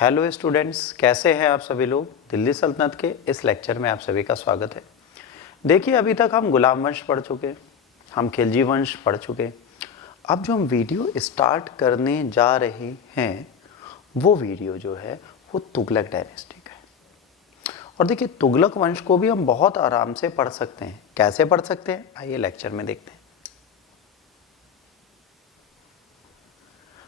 Hello students, कैसे हैं आप सभी लोग। दिल्ली सल्तनत के इस लेक्चर में आप सभी का स्वागत है। देखिए, अभी तक हम गुलाम वंश पढ़ चुके, हम खिलजी वंश पढ़ चुके। अब जो हम वीडियो स्टार्ट करने जा रहे हैं वो वीडियो जो है वो तुगलक डायनेस्टी का है। और देखिए, तुगलक वंश को भी हम बहुत आराम से पढ़ सकते हैं। कैसे पढ़ सकते हैं, आइए लेक्चर में देखते हैं।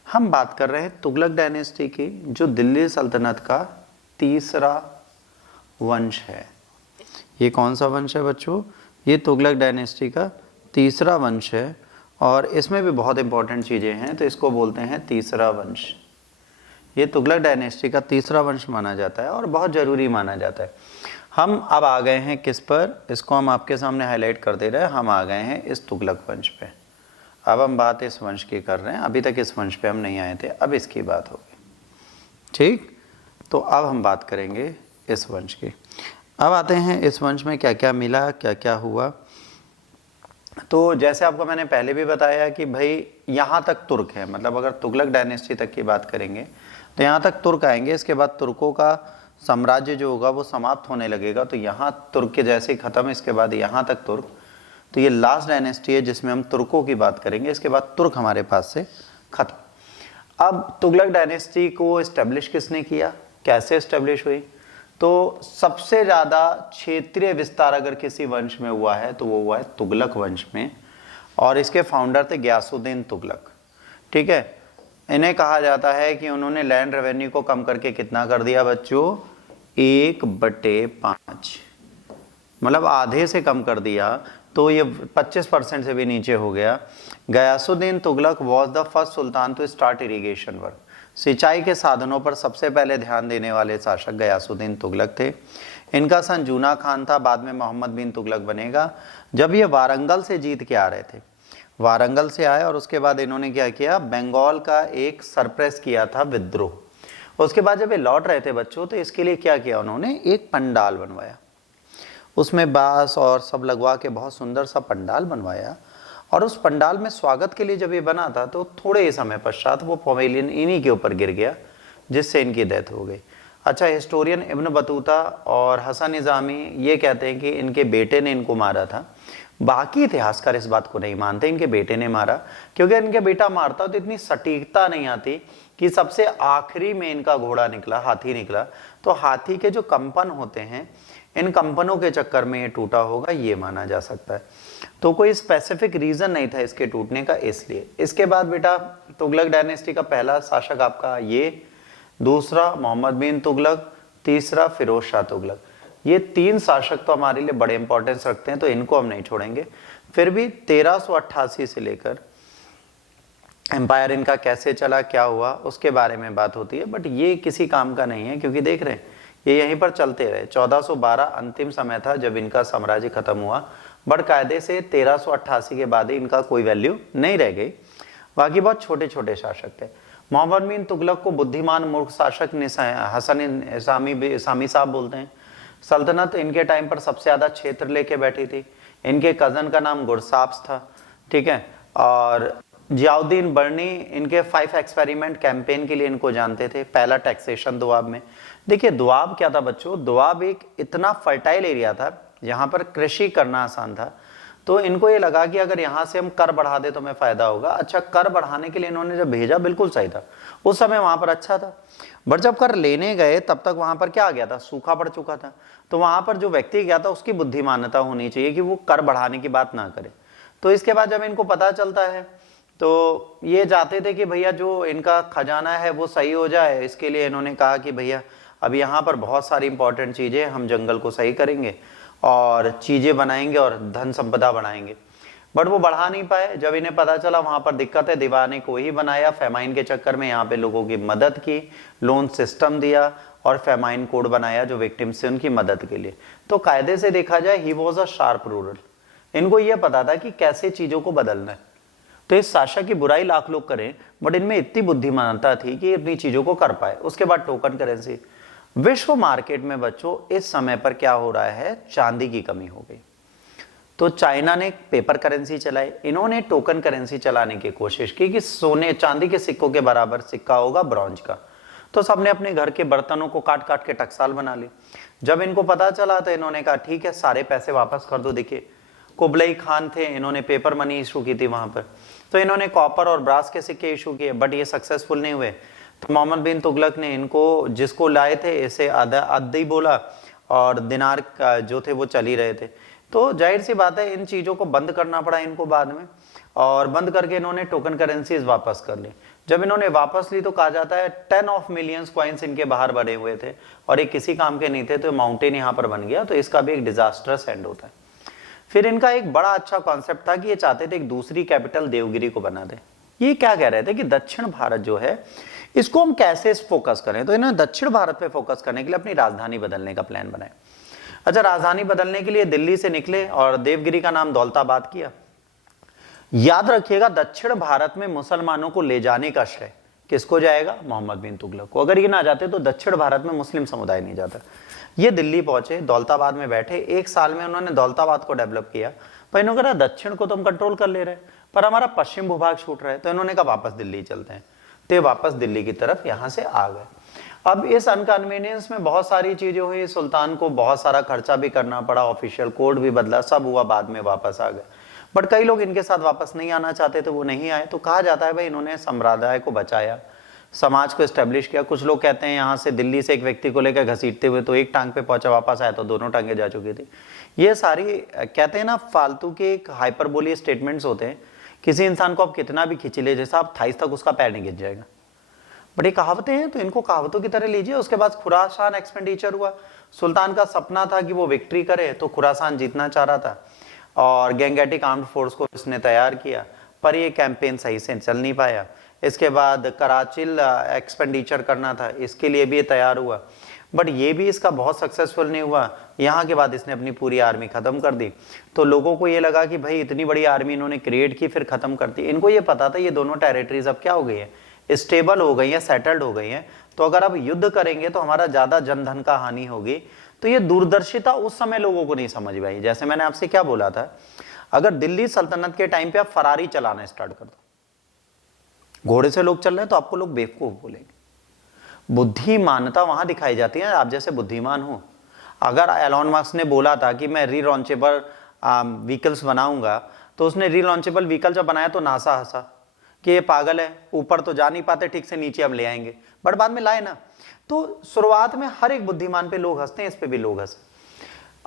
हम बात कर रहे हैं तुगलक डायनेस्टी की, जो दिल्ली सल्तनत का तीसरा वंश है। ये कौन सा वंश है बच्चों? ये तुगलक डायनेस्टी का तीसरा वंश है और इसमें भी बहुत इंपॉर्टेंट चीज़ें हैं, तो इसको बोलते हैं तीसरा वंश। ये तुगलक डायनेस्टी का तीसरा वंश माना जाता है और बहुत ज़रूरी माना जाता है। हम अब आ गए हैं किस पर, इसको हम आपके सामने हाईलाइट कर दे रहे हैं। हम आ गए हैं इस तुगलक वंश पे। अब हम बात इस वंश की कर रहे हैं, अभी तक इस वंश पे हम नहीं आए थे, अब इसकी बात होगी। ठीक, तो अब हम बात करेंगे इस वंश की। अब आते हैं इस वंश में क्या क्या मिला, क्या क्या हुआ। तो जैसे आपको मैंने पहले भी बताया कि भाई यहाँ तक तुर्क है, मतलब अगर तुगलक डायनेस्टी तक की बात करेंगे तो यहाँ तक तुर्क आएंगे। इसके बाद तुर्कों का साम्राज्य जो होगा वो समाप्त होने लगेगा, तो यहाँ तुर्क के जैसे ही खत्म, इसके बाद यहाँ तक तुर्क। तो ये लास्ट डायनेस्टी है जिसमें हम तुर्कों की बात करेंगे। इसके बाद तुर्क हमारे पास से खत्म। अब तुगलक डायनेस्टी को इस्टेब्लिश किसने किया, कैसे इस्टेब्लिश हुई? तो सबसे ज़्यादा क्षेत्रीय विस्तार अगर किसी वंश में हुआ है तो वो हुआ है तुगलक वंश में, और इसके फाउंडर थे गयासुद्दीन तुगलक। ठीक है, इन्हें कहा जाता है कि उन्होंने लैंड रेवेन्यू को कम करके कितना कर दिया बच्चों? 1/5, मतलब आधे से कम कर दिया, तो ये 25% से भी नीचे हो गया। Ghiyasuddin Tughlaq was the first sultan to start irrigation work. सिंचाई के साधनों पर सबसे पहले ध्यान देने वाले शासक गयासुद्दीन तुगलक थे। इनका सन जूना खान था, बाद में मोहम्मद बिन तुगलक बनेगा। जब ये वारंगल से जीत के आ रहे थे, वारंगल से आए और उसके बाद इन्होंने क्या किया, बंगाल का एक सरप्रेस किया था विद्रोह। उसके बाद जब ये लौट रहे थे बच्चों, तो इसके लिए क्या किया उन्होंने, एक पंडाल बनवाया, उसमें बांस और सब लगवा के बहुत सुंदर सा पंडाल बनवाया। और उस पंडाल में स्वागत के लिए जब ये बना था तो थोड़े ही समय पश्चात वो पवेलियन इन्हीं के ऊपर गिर गया, जिससे इनकी डेथ हो गई। अच्छा, हिस्टोरियन इब्न बतूता और हसन निज़ामी ये कहते हैं कि इनके बेटे ने इनको मारा था। बाकी इतिहासकार इस बात को नहीं मानते इनके बेटे ने मारा, क्योंकि इनके बेटा मारता तो इतनी सटीकता नहीं आती कि सबसे आखिरी में इनका घोड़ा निकला, हाथी निकला, तो हाथी के जो कंपन होते हैं, इन कंपनों के चक्कर में ये टूटा होगा, ये माना जा सकता है। तो कोई स्पेसिफिक रीजन नहीं था इसके टूटने का, इसलिए। इसके बाद बेटा तुगलक डायनेस्टी का पहला शासक आपका ये, दूसरा मोहम्मद बिन तुगलक, तीसरा फिरोज शाह तुगलक। ये 3 शासक तो हमारे लिए बड़े इंपॉर्टेंस रखते हैं, तो इनको हम नहीं छोड़ेंगे। फिर भी 1388 से लेकर एम्पायर इनका कैसे चला, क्या हुआ, उसके बारे में बात होती है, बट ये किसी काम का नहीं है, क्योंकि देख रहे हैं ये यहीं पर चलते रहे। 1412 अंतिम समय था जब इनका साम्राज्य खत्म हुआ, बट कायदे से 1388 के बाद ही इनका कोई वैल्यू नहीं रह गई। बाकी बहुत छोटे छोटे शासक थे। मोहम्मद बिन तुगलक को बुद्धिमान मूर्ख शासक हसन इसामी साहब बोलते हैं। सल्तनत इनके टाइम पर सबसे ज्यादा क्षेत्र लेके बैठी थी। इनके कजन का नाम गुरसाब्स था, ठीक है। और जियाउद्दीन बर्नी इनके 5 एक्सपेरिमेंट कैंपेन के लिए इनको जानते थे। पहला टैक्सेशन दोआब में। देखिए, दोआब क्या था बच्चों, दोआब एक इतना फर्टाइल एरिया था जहां पर कृषि करना आसान था, तो इनको ये लगा कि अगर यहाँ से हम कर बढ़ा दे तो हमें फायदा होगा। अच्छा, कर बढ़ाने के लिए इन्होंने जब भेजा, बिल्कुल सही था, उस समय वहां पर अच्छा था। बट जब कर लेने गए तब तक वहां पर क्या आ गया था, सूखा पड़ चुका था। तो वहां पर जो व्यक्ति गया था उसकी बुद्धिमानता होनी चाहिए कि वो कर बढ़ाने की बात ना करे। तो इसके बाद जब इनको पता चलता है तो ये चाहते थे कि भैया जो इनका खजाना है वो सही हो जाए। इसके लिए इन्होंने कहा कि भैया अब यहाँ पर बहुत सारी इंपॉर्टेंट चीजें, हम जंगल को सही करेंगे और चीजें बनाएंगे और धन संपदा बढ़ाएंगे। बट वो बढ़ा नहीं पाए। जब इन्हें पता चला वहां पर दिक्कत है, दीवाने को ही बनाया। फेमाइन के चक्कर में यहाँ पे लोगों की मदद की, लोन सिस्टम दिया और फेमाइन कोड बनाया जो विक्टिम्स से उनकी मदद के लिए। तो कायदे से देखा जाए he was a sharp ruler. इनको यह पता था कि कैसे चीजों को बदलना है। तो इस शासक की बुराई लाख लोग करें, बट इनमें इतनी बुद्धिमानता थी कि अपनी चीजों को कर पाए। उसके बाद टोकन करेंसी। विश्व मार्केट में बच्चों इस समय पर क्या हो रहा है, चांदी की कमी हो गई। तो चाइना ने पेपर करेंसी चलाई, इन्होंने टोकन करेंसी चलाने की कोशिश की कि सोने चांदी के सिक्कों के बराबर सिक्का होगा ब्रॉन्ज का। तो सबने अपने घर के बर्तनों को काट काट के टकसाल बना ली। जब इनको पता चला तो इन्होंने कहा ठीक है सारे पैसे वापस कर दो। देखिए कुबलई खान थे, इन्होंने पेपर मनी इशू की थी वहां पर, तो इन्होंने कॉपर और ब्रास के सिक्के इशू किए, बट ये सक्सेसफुल नहीं हुए। तो मोहम्मद बिन तुगलक ने इनको, जिसको लाए थे, इसे अद्दी बोला और दिनार जो थे वो चल ही रहे थे। तो जाहिर सी बात है इन चीज़ों को बंद करना पड़ा इनको बाद में, और बंद करके इन्होंने टोकन करेंसीज वापस कर ली। जब इन्होंने वापस ली तो कहा जाता है 10 ऑफ मिलियंस कॉइन्स इनके बाहर बने हुए थे और ये किसी काम के नहीं थे, तो माउंटेन यहाँ पर बन गया। तो इसका भी एक डिजास्टर्स एंड होता है। फिर इनका एक बड़ा अच्छा कॉन्सेप्ट था कि ये चाहते थे एक दूसरी कैपिटल देवगिरी को बना दे। ये क्या कह रहे थे कि दक्षिण भारत जो है इसको हम कैसे फोकस करें, तो इन्होंने दक्षिण भारत पे फोकस करने के लिए अपनी राजधानी बदलने का प्लान बनाया। अच्छा, राजधानी बदलने के लिए दिल्ली से निकले और देवगिरी का नाम दौलताबाद किया। याद रखिएगा दक्षिण भारत में मुसलमानों को ले जाने का श्रेय किसको जाएगा? मोहम्मद बिन तुगलक को। अगर ये ना जाते तो दक्षिण भारत में मुस्लिम समुदाय नहीं जाता। ये दिल्ली पहुंचे, दौलताबाद में बैठे, 1 साल में उन्होंने दौलताबाद को डेवलप किया। पर इन्होंने कहा दक्षिण को तो हम कंट्रोल कर ले रहे हैं पर हमारा पश्चिम भूभाग छूट रहा है, तो इन्होंने कहा वापस दिल्ली चलते हैं। तो वापस दिल्ली की तरफ यहां से आ गए। अब इस अनकन्वीनियंस में बहुत सारी चीजें हुई, सुल्तान को बहुत सारा खर्चा भी करना पड़ा, ऑफिशियल कोड भी बदला, सब हुआ, बाद में वापस आ गए। बट कई लोग इनके साथ वापस नहीं आना चाहते थे, वो नहीं आए। तो कहा जाता है भाई इन्होंने साम्राज्य को बचाया, समाज को एस्टेब्लिश किया। कुछ लोग कहते हैं यहाँ से दिल्ली से एक व्यक्ति को लेकर घसीटते हुए तो एक टांग पे पहुंचा, वापस आया तो दोनों टांगे जा चुकी थी। ये सारी कहते हैं ना फालतू के एक हाइपरबोली स्टेटमेंट्स होते हैं। किसी इंसान को आप कितना भी खींच ले, जैसा आप 28 तक उसका पैर नहीं खिंच जाएगा, बट ये कहावतें हैं तो इनको कहावतों की तरह लीजिए। उसके बाद खुरासान एक्सपेंडिचर हुआ। सुल्तान का सपना था कि वो विक्ट्री करे, तो खुरासान जीतना चाह रहा था और गैंगेटिक आर्म्ड फोर्स को इसने तैयार किया, पर ये कैंपेन सही से चल नहीं पाया। इसके बाद कराचिल एक्सपेंडिचर करना था, इसके लिए भी ये तैयार हुआ, बट ये भी इसका बहुत सक्सेसफुल नहीं हुआ। यहाँ के बाद इसने अपनी पूरी आर्मी खत्म कर दी। तो लोगों को ये लगा कि भाई इतनी बड़ी आर्मी इन्होंने क्रिएट की फिर खत्म कर दी। इनको ये पता था ये दोनों टेरिटरीज अब क्या हो गई है, स्टेबल हो गई है, सेटल्ड हो गई है। तो अगर अब युद्ध करेंगे तो हमारा ज्यादा जनधन का हानि होगी। तो ये दूरदर्शिता उस समय लोगों को नहीं समझ में आई। जैसे मैंने आपसे क्या बोला था, अगर दिल्ली सल्तनत के टाइम पे आप फरारी चलाना स्टार्ट कर दो, घोड़े से लोग चल रहे हैं, तो आपको लोग बेवकूफ बोलेंगे। बुद्धिमानता वहां दिखाई जाती है आप जैसे बुद्धिमान हो। अगर एलॉन मस्क ने बोला था कि मैं रीलॉन्चेबल व्हीकल्स बनाऊंगा, तो उसने रीलॉन्चेबल व्हीकल जब बनाया तो नासा हंसा कि ये पागल है, ऊपर तो जा नहीं पाते ठीक से, नीचे अब ले आएंगे, बट बाद में लाए ना। तो शुरुआत में हर एक बुद्धिमान पे लोग हंसते हैं, इस पे भी लोग हंसे।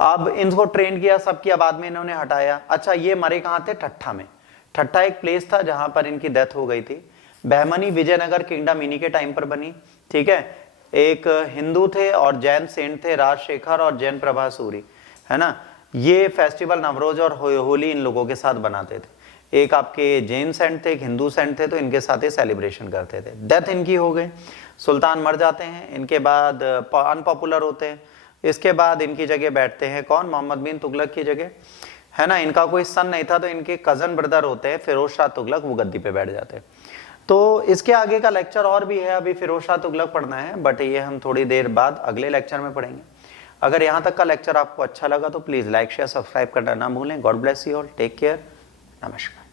अब इनको ट्रेन किया, सब किया, बाद में इन्होंने हटाया। अच्छा, ये मरे कहाँ थे? ठट्ठा में। ठट्ठा एक प्लेस था जहां पर इनकी डेथ हो गई थी। बहमनी विजयनगर किंगडम इन्हीं के टाइम पर बनी, ठीक है। एक हिंदू थे और जैन सेंट थे, राजशेखर और जैन प्रभा सूरी, है ना। ये फेस्टिवल नवरोज और होली इन लोगों के साथ बनाते थे। एक आपके जैन सेंट थे, एक हिंदू सेंट थे, तो इनके साथ ही सेलिब्रेशन करते थे। डेथ इनकी हो गई, सुल्तान मर जाते हैं, इनके बाद अनपॉपुलर होते हैं। इसके बाद इनकी जगह बैठते हैं कौन? मोहम्मद बिन तुगलक की जगह, है ना। इनका कोई सन नहीं था, तो इनके कजन ब्रदर होते हैं फिरोज शाह तुगलक, वो गद्दी पे बैठ जाते हैं। तो इसके आगे का लेक्चर और भी है, अभी फिरोज शाह तुगलक पढ़ना है, बट ये हम थोड़ी देर बाद अगले लेक्चर में पढ़ेंगे। अगर यहाँ तक का लेक्चर आपको अच्छा लगा तो प्लीज लाइक शेयर सब्सक्राइब करना ना भूलें। God bless you all, take care, नमस्कार।